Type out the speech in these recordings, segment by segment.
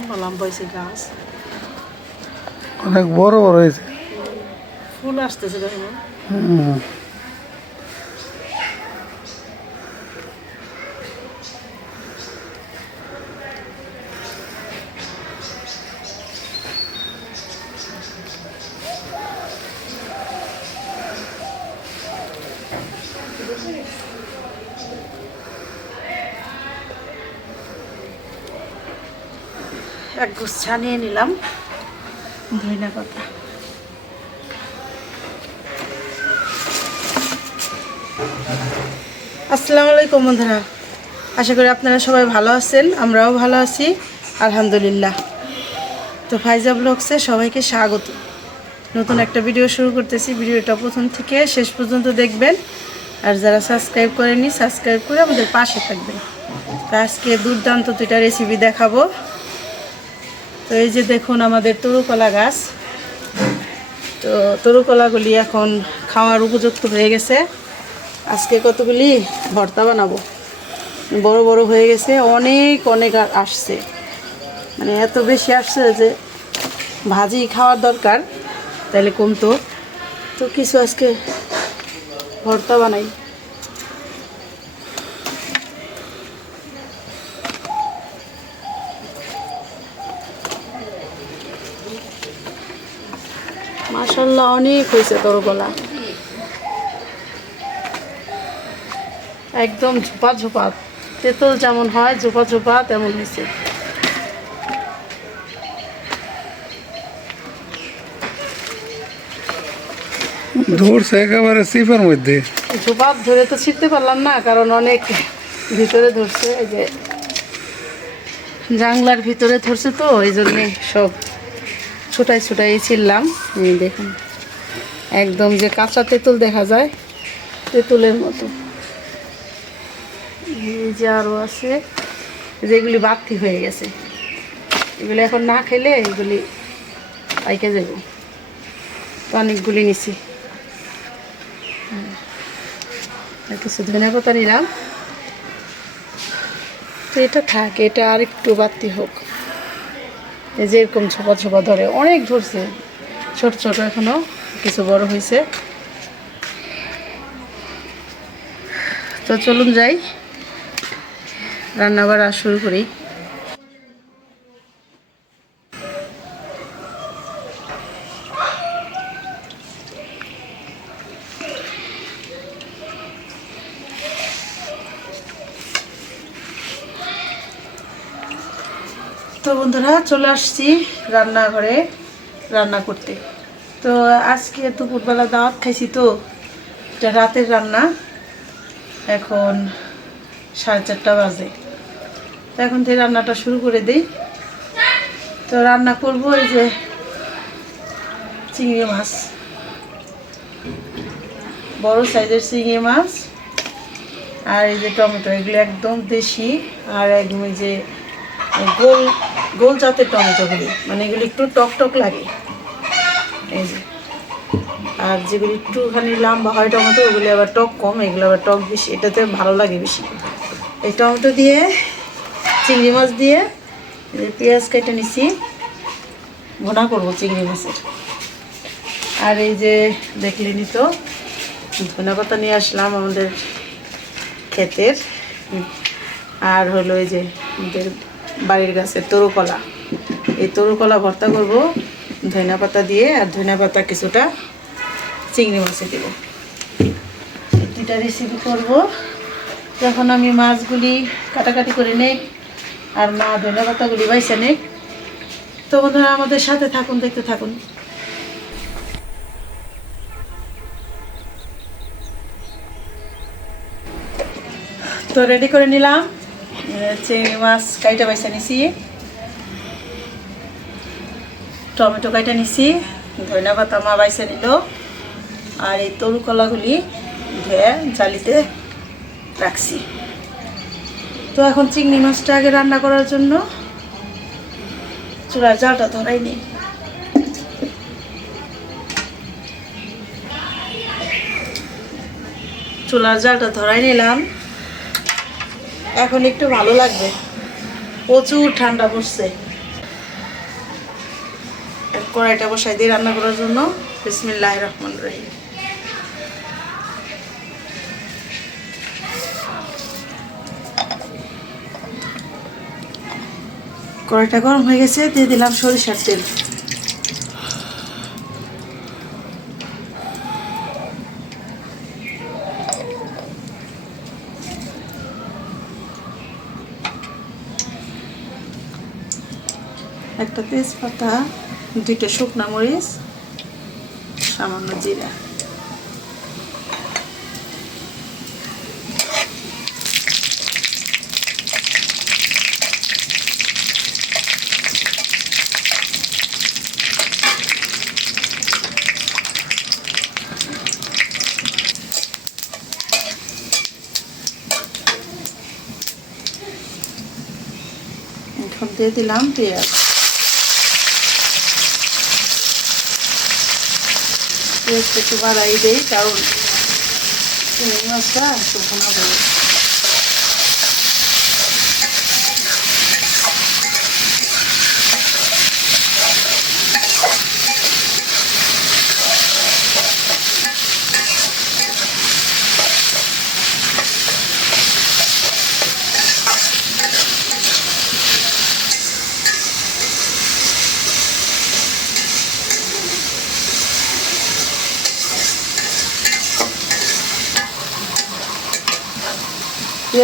লম্বা লম্বা হয়েছে গাছ। অনেক বড় বড় হয়েছে। ফুল আসতেছে দেখুন। হুম। এক গুচ্ছা নিয়ে নিলাম ধইনা পাতা আসসালামু আলাইকুম বন্ধুরা। আশা করি আপনারা সবাই ভালো আছেন, আমরাও ভালো আছি, আলহামদুলিল্লাহ। তো ফাইজা ব্লগসে সবাইকে স্বাগত। নতুন একটা ভিডিও শুরু করতেছি, ভিডিওটা প্রথম থেকে শেষ পর্যন্ত দেখবেন। আর যারা সাবস্ক্রাইব করেনি সাবস্ক্রাইব করে আমাদের পাশে থাকবেন। তো আজকে দুর্দান্ত দুইটা রেসিপি দেখাবো। তো এই যে দেখুন আমাদের তরুকলা গাছ। তো তরুকলাগুলি এখন খাওয়ার উপযুক্ত হয়ে গেছে। আজকে কতগুলি? ভর্তা বানাবো। বড় বড় হয়ে গেছে, অনেক অনেক আসছে। মানে এত বেশি আসছে যে ভাজি খাওয়ার দরকার। তাহলে কমতো। তো কিছু আজকে ভর্তা বানাই। মাশাল্লাহ অনেক হয়েছে তরকলা একদম ঝোপা ঝোপা। তেঁতুল যেমন হয় ঝোপা ঝোপা তেমন হয়েছে। ধরছে একেবারে সিপের মধ্যে। ধরে তো ছিটতে পারলাম না কারণ অনেক ভিতরে ধরছে এই যে জাংলার ভিতরে ধরছে তো এই জন্যে সব ছোটাই ছোটাই ছিললাম দেখুন, একদম যে কাঁচা তেঁতুল দেখা যায়, তেঁতুলের মতো। এই যে আরও আছে যেগুলি বাড়তি হয়ে গেছে। এগুলি এখন না খেলে এগুলি পাইকে যাব। অনেকগুলি নিছি। কিছু ধনে পাতা নিলাম। তো এটা থাক, এটা আর একটু বাড়তি হোক। এই যে এরকম ছোপা ছোপা ধরে অনেক ধরছে। ছোট ছোট এখনও কিছু বড় হয়েছে। তো চলুন যাই। রান্নাবার শুরু করি তো বন্ধুরা চলে আসছি রান্নাঘরে রান্না করতে। তো আজকে দুপুরবেলা দাওয়াত খাইছি তো, এটা রাতের রান্না। এখন সাড়ে চারটা বাজে। তো এখন থেকে রান্নাটা শুরু করে দিই। তো রান্না করব এই যে চিংড়ি মাছ। বড় সাইজের চিংড়ি মাছ। আর এই যে টমেটো, এগুলো একদম দেশি। আর একদম যে গোল গোল জাতের টমেটোগুলি মানে এগুলি একটু টক টক লাগে। এই যে। আর যেগুলি একটুখানি লম্বা হয় টমেটো, ওগুলি আবার টক কম, এগুলো আবার টক বেশি। এটাতে ভালো লাগে বেশি। এই টমেটো দিয়ে, চিংড়ি মাছ দিয়ে পেঁয়াজ কেটে নিছি। ভোনা করব চিংড়ি মাছের। আর এই যে দেখলেনি তো, ধনে পাতা নিয়ে আসলাম আমাদের ক্ষেতের। আর হলো এই যে, আমাদের বাড়ির গাছের তরুকলা। এই তরুকলা ভর্তা করব ধনিয়া পাতা দিয়ে, আর ধনিয়া পাতা কিছুটা চিংড়ি মাছে দেব। দুটা রেসিপি করব। যখন আমি মাছগুলি কাটাকাটি করে নেই, আর মা ধনিয়া পাতাগুলি বাইসে নেই, তো বন্ধুরা আমাদের সাথে থাকুন, দেখতে থাকুন। তো রেডি করে নিলাম। চিংড়ি মাছ কাইটা নিছি। টমেটো কাইটা নিছি ধনিয়া পাতা মা বাইসা নিল। আর এই তরু কলাগুলি ধুয়ে জালিতে রাখছি। তো এখন চিংড়ি মাছটা আগে রান্না করার জন্য চুলার জালটা ধরাই নেই। চুলার জালটা ধরাই নিলাম। এখন একটু ভালো লাগবে। প্রচুর ঠান্ডা পড়ছে। কড়াইটা বসাই দিয়ে রান্না করার জন্য বিসমিল্লাহ রহমান রহিম। কড়াইটা গরম হয়ে গেছে, দিয়ে দিলাম সরিষার তেল। একটা তেজপাতা দুইটা শুকনা মরিচ সামান্য জিরা। দিয়ে দিলাম পেঁয়াজ। পেঁয়াজটা একটু বাড়াই দেই কারণ মাছটা একটু ভোনা হবে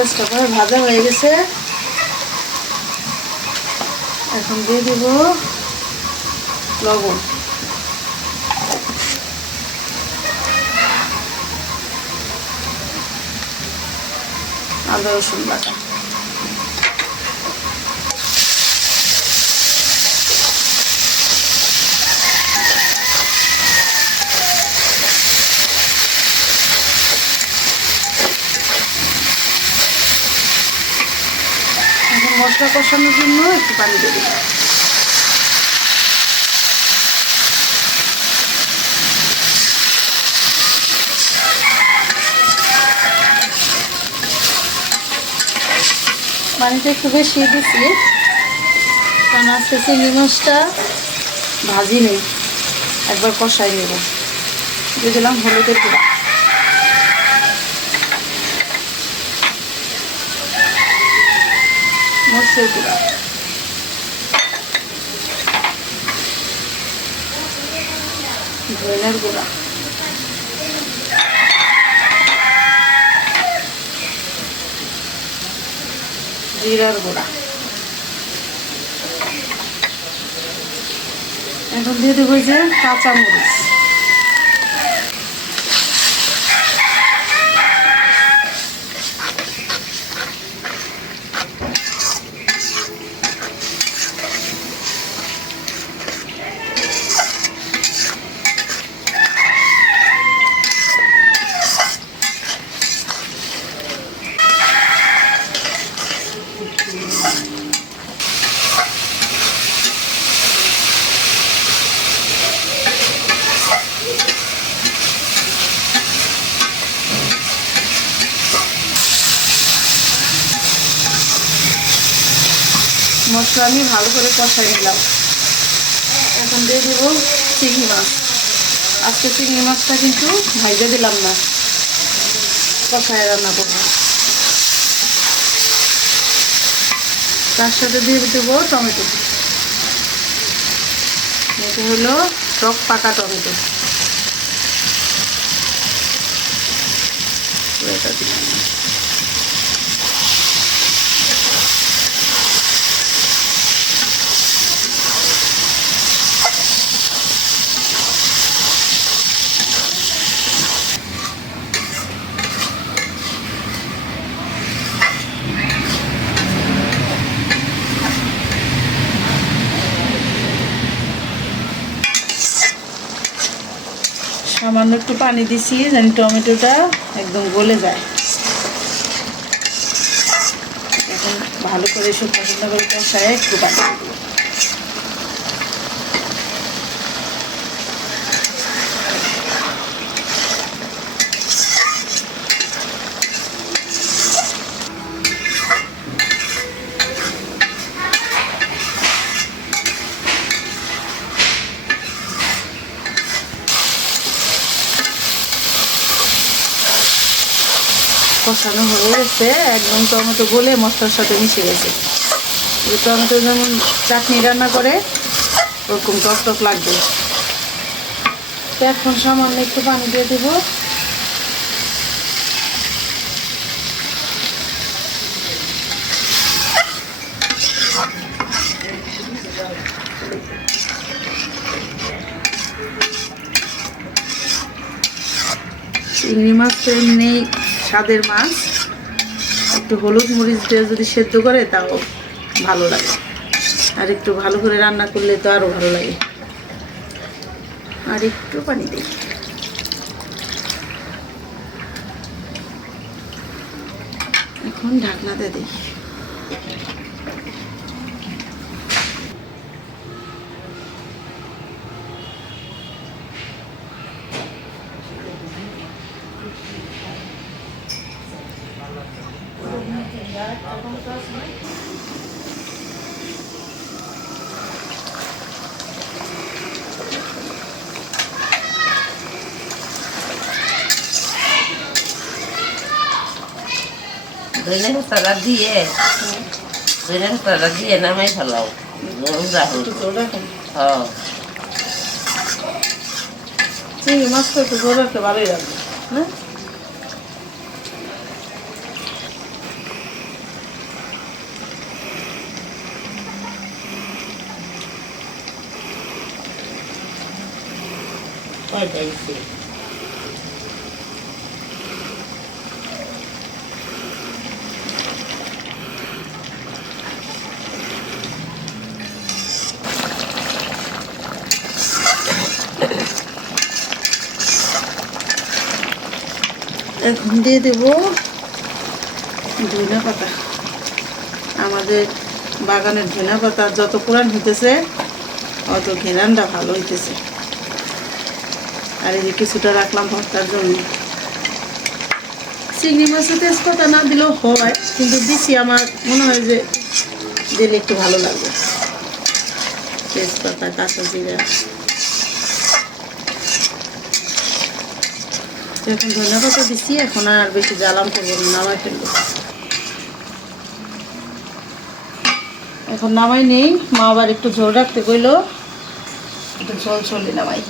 পেঁয়াজটা পরে ভাজা হয়ে গেছে। এখন দিয়ে দিব লবণ। আদা রসুন বাটা। মশলা কষানোর জন্য একটু পানি দিলাম। পানিটা একটু বেশি দিচ্ছি কারণ আজকে চিংড়ি মাছটা ভাজি নেই, একবার কষাই নেব। দিয়ে দিলাম হলুদের মরিচের গুঁড়া ধনের গুঁড়া। জিরার গুঁড়া। এখন দিয়ে দেবো যে কাঁচা মরিচ মশলা আমি ভালো করে কষাই নিলাম। এখন দিয়ে দেব চিংড়ি মাছ। আজকে চিংড়ি মাছটা কিন্তু ভাইজে দিলাম না। কষায় রান্না করব। তার সাথে দিয়ে দেবো টমেটো। এটা হলো টক পাকা টমেটো। এটা দিলাম। সামান্য একটু পানি দিছি যেন টমেটোটা একদম গলে যায় এখন ভালো করে শুকনো শুকনো করে কষায় একটু পানি। কষানো হয়ে একদম টমেটো গলে মশলার সাথে মিশে গেছে। টমেটো যেমন চাটনি রান্না করে, ওরকম টক টক লাগবে। এখন সামান্য একটু পানি দিয়ে দেবো। চিংড়ি মাছ তো এমনি স্বাদের মাছ। একটু হলুদ মরিচ দিয়ে যদি সেদ্ধ করে, তাও ভালো লাগে। আর একটু ভালো করে রান্না করলে তো আরও ভালো লাগে। আর একটু পানি দিই। এখন ঢাকনাতে দিই। ধনে পাতাটা দিয়ে ধনে পাতাটা দিয়ে নামাই ফেলাও। একটু হ্যাঁ। চিংড়ি মাছ তো একটু জোর রাখলে ভালোই লাগবে হ্যাঁ কয়টা ইসে এখন দিয়ে দেব ধনে পাতা। আমাদের বাগানের ধনে পাতা যত পুরান হইতেছে, অত ঘেরানটা ভালো হইতেছে। আর এই যে কিছুটা রাখলাম ভর্তার জন্য। চিংড়ি মাছে তেজপাতা না দিলেও হয়, কিন্তু দিছি আমার মনে হয় যে দিলে একটু ভালো লাগবে। তেজপাতা কাঁচা জিরা এখন ধনে পাতা দিচ্ছি এখন আর বেশি জ্বালাম করব নামাই ফেলব। এখন নামাই নেই, মা আবার একটু ঝোল রাখতে কইলো, একটু ঝোল ছলি নামাই।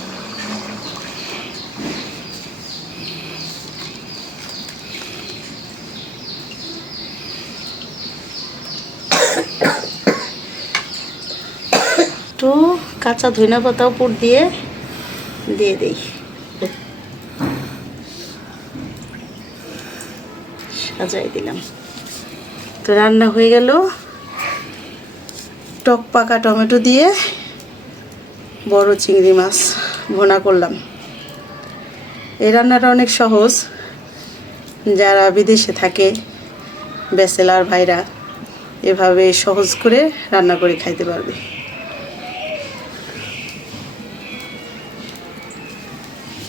একটু কাঁচা ধনে পাতা উপর দিয়ে দিয়ে দেই। সাজাই দিলাম। তো রান্না হয়ে গেল। টক পাকা টমেটো দিয়ে বড় চিংড়ি মাছ ভোনা করলাম। এই রান্নাটা অনেক সহজ। যারা বিদেশে থাকে, ব্যাচেলার ভাইরা, এভাবে সহজ করে রান্না করে খাইতে পারবে।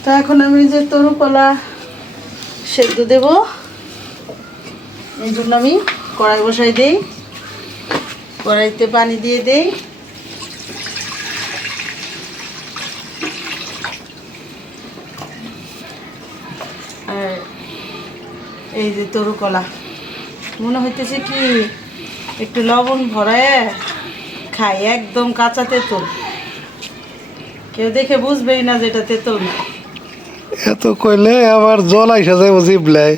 তো এখন আমি যে তরু কলা সেদ্ধ দেবো, এই জন্য আমি কড়াই বসাই দেই, কড়াইতে পানি দিয়ে দেই। আর এই যে তরু কলা মনে হইতেছে কি একটু লবণ ভরায় খাই, একদম কাঁচা তেঁতুল। কেউ দেখে বুঝবেই না যে এটা তেঁতুল না। এত কইলে আবার জল আইসা যায় জিবলাই?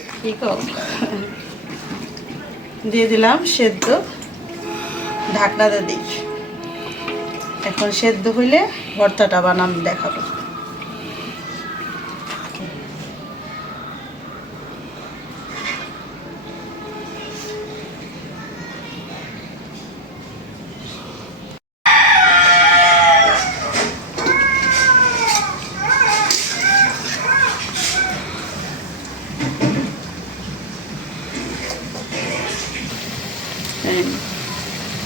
দিয়ে দিলাম সেদ্ধ। ঢাকনাতে দিই। এখন সেদ্ধ হইলে ভর্তাটা বানান দেখাবো হ্যাঁ,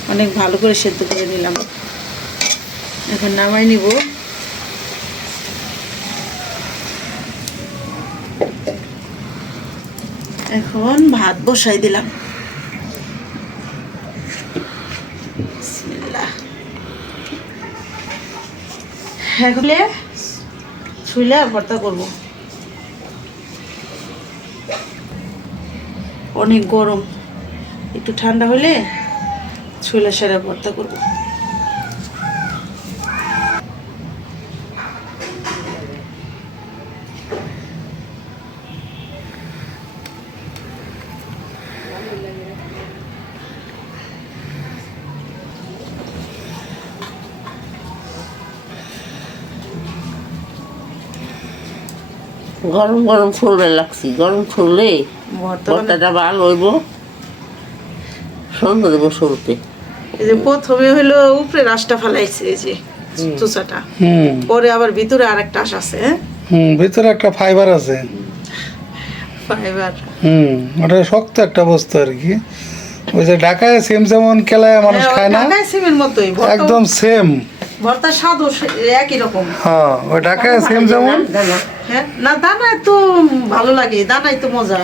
অনেক ভালো করে সেদ্ধ করে নিলাম। এখন নামাই নিব। এখন ভাত বসাই দিলাম। এখন ছুইলে ভর্তা করব। অনেক গরম। একটু ঠান্ডা হলে ছোলা সেরা ভর্তা করব। গরম গরম ফুলে লাগছি গরম ফুললে ভর্তাটা ভালো হইব। সুন্দর দেবো শুরুতে এই যে প্রথমে হলো উপরে রাসটা ফেলাইছে এই যে চুচাটা। পরে আবার ভিতরে আরেকটা আশ আছে হ্যাঁ? হুম ভিতরে একটা ফাইবার আছে। ফাইবার। হুম ওটা শক্ত একটা বস্তু আর কি। ওই যে ঢাকায় সেম যেমন কেলায় মানুষ খায় না ঢাকায় সিমের মতোই একদম সেম ভর্তা স্বাদও একই রকম। হ্যাঁ ওই ঢাকায় সেম যেমন। হ্যাঁ না দানায় তো ভালো লাগে দানাই তো মজা।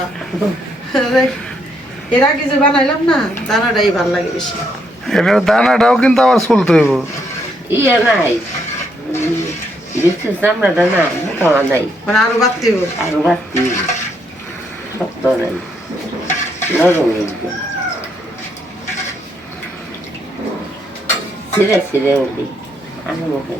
এর আগে যে বানাইলাম না দানাটাই ভালো লাগে বেশি। এটার দানাটাও কিন্তু আবার চলতে হইব। ইয়ে নাই। বিশেষ চামড়াটা না মোটামা নাই। মানে আরও বাড়তে হবে। আর বাড়তি শক্ত নাই। নরম একদম ছিঁড়ে ছিঁড়ে উঠি আমি মুখে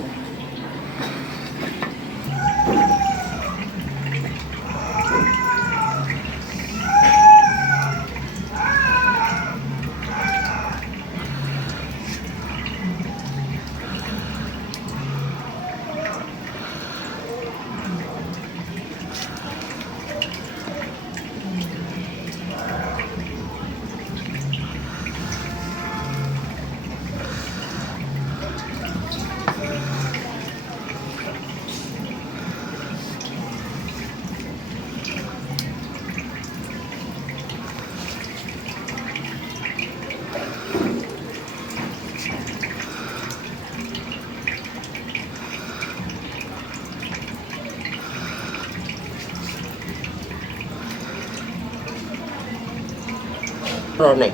নাই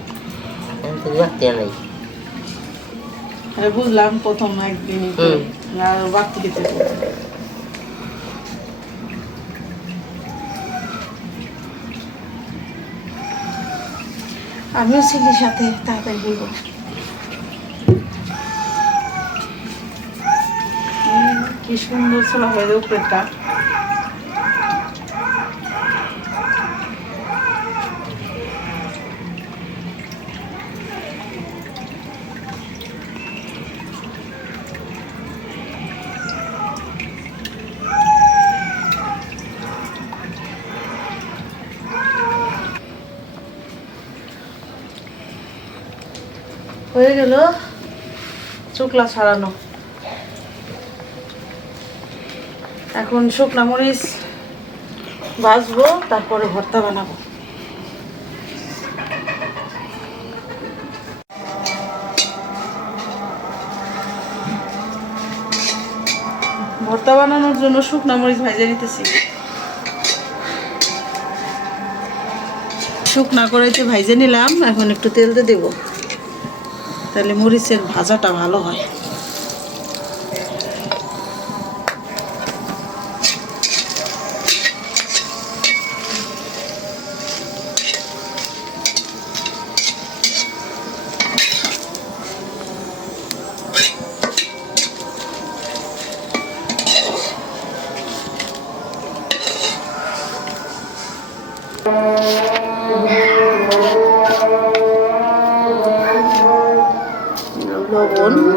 আমি তো বাড়তে নাই আরে বুঝলাম প্রথম একদিন। আর বাড়তে খেতে। আমিও ছেলের সাথে তাড়াতাড়ি বলব হুম, কি সুন্দর ছোলা হয়ে উপরেরটা হয়ে গেল শুকলা ছাড়ানো। এখন শুকনা মরিচ ভাজবো, তারপরে ভর্তা বানাবো। ভর্তা বানানোর জন্য শুকনা মরিচ ভাজে নিতেছি। শুকনা কড়াইতে ভাইজে নিলাম, এখন একটু তেল দিয়ে দেবো। তাহলে মরিচের ভাজাটা ভালো হয়। লবণ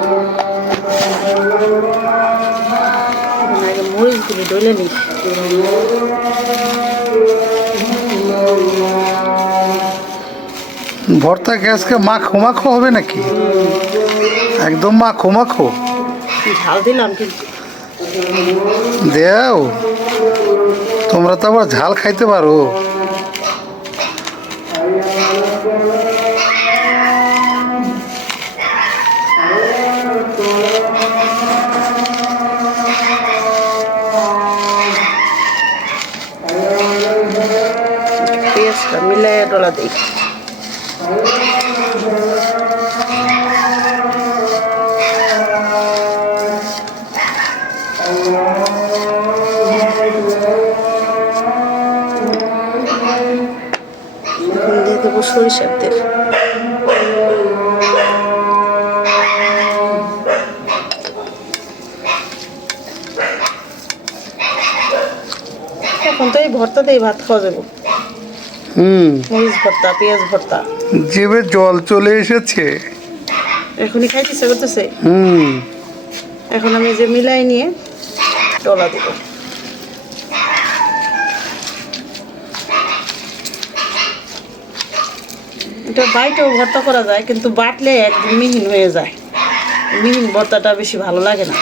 আগে মরিচগুলো ডলে নিই ভর্তা গ্যাসকে মাখো মাখো হবে নাকি? একদম মাখো মাখো। ঝাল দিলাম কিন্তু। দেও তোমরা তো আবার ঝাল খাইতে পারো। সরিষার তেল এখন তো এই ভাত খাওয়া যাব। হুম। মরিচ ভর্তা পেঁয়াজ ভর্তা। জিভে জল চলে এসেছে। এখনই খাইতে ইচ্ছা করতেছে? হুম। এখন আমি যে মিলাই নিয়ে ডলা দেব এটা বাইটেও ভর্তা করা যায় কিন্তু বাটলে একদম মিহিন হয়ে যায়। মিহিন ভর্তাটা বেশি ভালো লাগে না।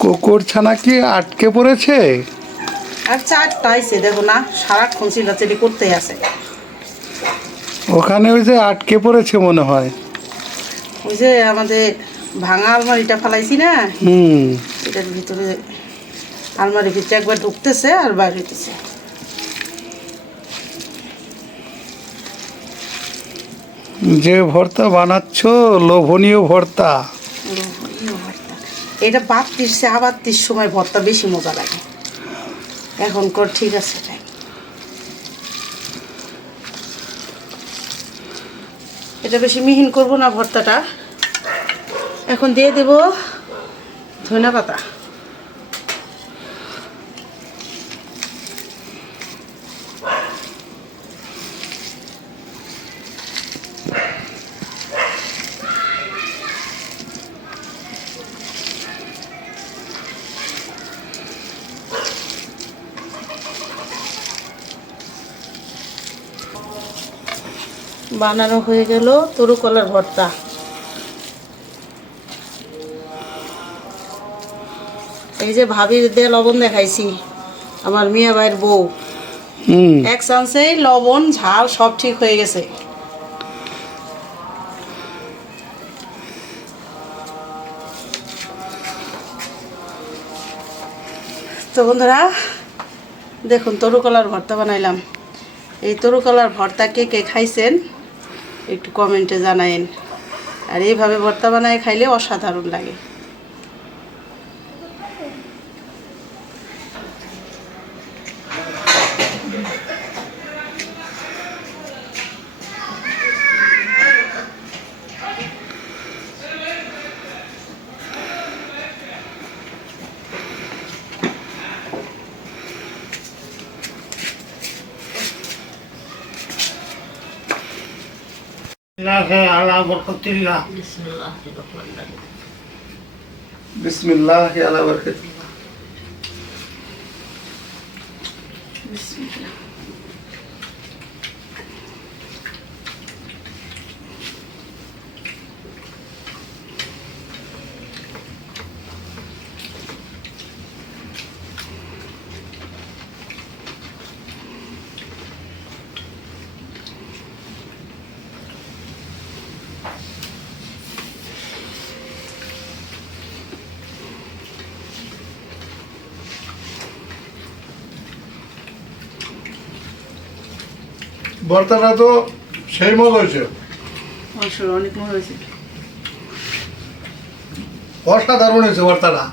কুকুর ছানা কি আটকে পড়েছে? আর চারটা দেখো না সারাক্ষণ চিল্লাচিল্লি করতেই আছে। ওখানে ওই যে আটকে পড়েছে মনে হয়। ওই যে আমাদের ভাঙা আলমারিটা ফেলাইছি না? হুম। এটার ভিতরে আলমারির ভিতরে একবার ঢুকতেছে আর বাইরে হইতেছে। যে ভর্তা বানাচ্ছ লোভনীয় ভর্তা। লোভনীয় ভর্তা। এটা বাত্তির সে আবাত্তির সময় ভর্তা বেশি মজা লাগে। এখন কর ঠিক আছে এটা বেশি মিহিন করব না ভর্তাটা। এখন দিয়ে দেব ধনে পাতা বানানো হয়ে গেল তরুকলার ভর্তা। এই যে ভাবির দিয়ে লবণ দেখাইছি আমার মিয়া ভাইয়ের বউ। এক চান্সে লবণ ঝাল সব ঠিক হয়ে গেছে। তো বন্ধুরা দেখুন তরুকলার ভর্তা বানাইলাম। এই তরুকলার ভর্তা কে কে খাইছেন? একটু কমেন্টে জানায়েন। আর এইভাবে ভর্তা বানায় খাইলে অসাধারণ লাগে। بسم الله. بسم الله على بركة ভর্তাটা তো সেই মত হয়েছে। অনেক হয়েছে। অসাধারণ হয়েছে ভর্তাটা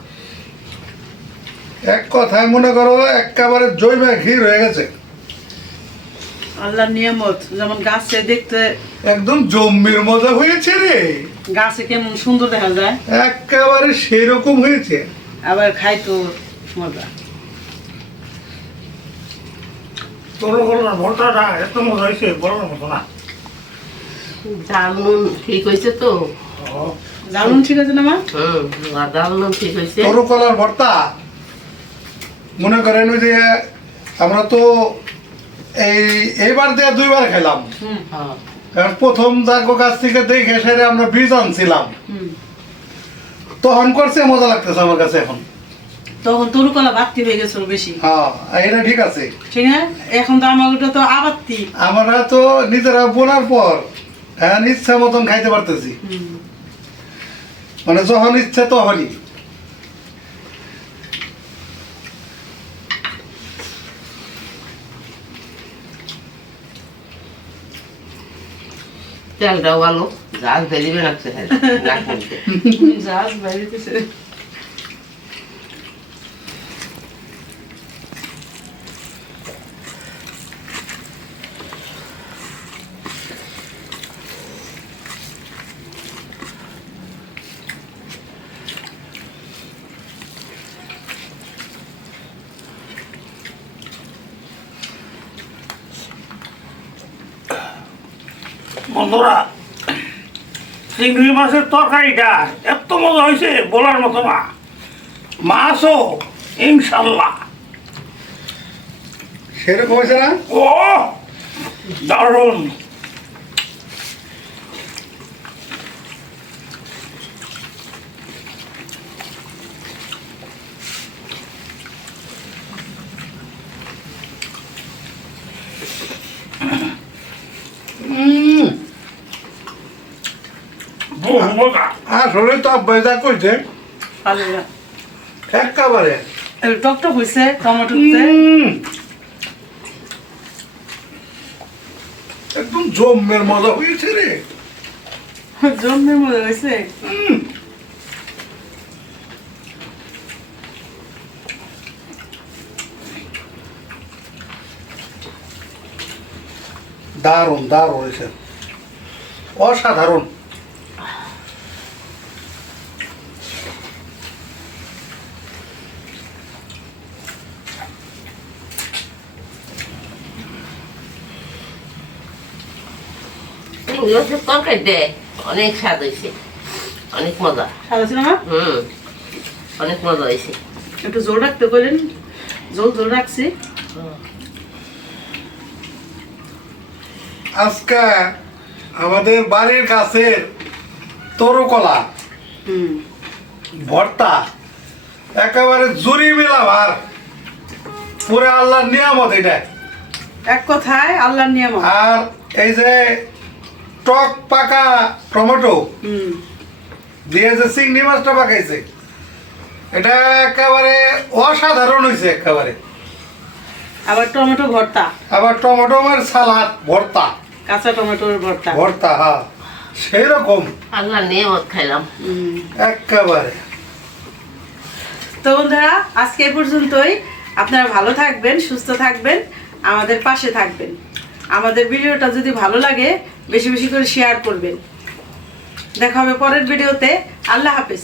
এক কথায় মনে করো একেবারে জৈবে ঘির হয়ে গেছে। আল্লাহর নিয়ামত যেমন গাছে দেখতে একদম জম্বির মজা হয়েছে রে। গাছে কেমন সুন্দর দেখা যায়। একেবারে সেরকম হয়েছে। আবার খাইতো মজা। তোর ভর্তাটা এত মজা হয়েছে বলার মতো না। ডাল ঠিক হয়েছে তো। জানুন ঠিক আছে না মা? হুম আর ঠিক হয়েছে তরু ভর্তা মনে করেন ওই যে আমরা তো এই এইবার দিয়ে দুইবার খেলাম। কারণ প্রথম জাগো কাছ থেকে দেখে সেরে আমরা বীজ আনছিলাম। তখন করছে মজা লাগতেছে আমার কাছে এখন। তখন তরুকলা বাড়তি হয়ে গেছিল বেশি। হ্যাঁ এটা ঠিক আছে। ঠিক না এখন তো আমার ওটা তো আবাত্তি। আমরা তো নিজেরা বোনার পর হ্যাঁ ইচ্ছা মতন খাইতে পারতেছি। মানে যখন ইচ্ছে তখনই। তেলটাও ভালো না নাক মধ্যে জাহাজ বাইরেতেছে বন্ধুরা চিংড়ি মাছের তরকারিটা এত মজা হয়েছে বলার মতো না। মাছও ইনশাল্লাহ। সেরকম হয়েছে না? ও দারুণ। আসলে তো আব্বাই যা কইছে। একেবারে টক টক হয়েছে টমেটোতে উম, একদম জমের মজা হয়েছে রে। জন্মের মধ্যে হয়েছে দারুণ দারুণ হয়েছে অসাধারণ। মাছের তরকারি দে অনেক স্বাদ হয়েছে অনেক মজা। না হুম অনেক মজা হয়েছে। একটু জোর রাখতে বললেন জোর জোর রাখছি। আজকে আমাদের বাড়ির গাছের তরুকলা হুম। ভর্তা একেবারে জুরি মেলা ভার পুরে আল্লাহর নিয়ামত এটা। এক কথায় আল্লাহর নিয়ম আর এই যে টক পাকা টমেটো। হুম। দিয়ে যে চিংড়ি মাছটা পাকাইছে এটা একেবারে অসাধারণ হয়েছে একেবারে। আবার টমেটো ভর্তা। আবার টমেটো আর সালাদ ভর্তা। কাঁচা টমেটোর ভর্তা। ভর্তা হ্যাঁ সেই রকম আল্লাহ নিয়মত খাইলাম। হুম। একেবারে। তো বন্ধুরা আজকে এ পর্যন্তই। আপনারা ভালো থাকবেন সুস্থ থাকবেন আমাদের পাশে থাকবেন। আমাদের ভিডিওটা যদি ভালো লাগে বেশি বেশি করে শেয়ার করবেন। দেখা হবে পরের ভিডিওতে আল্লাহ হাফেজ।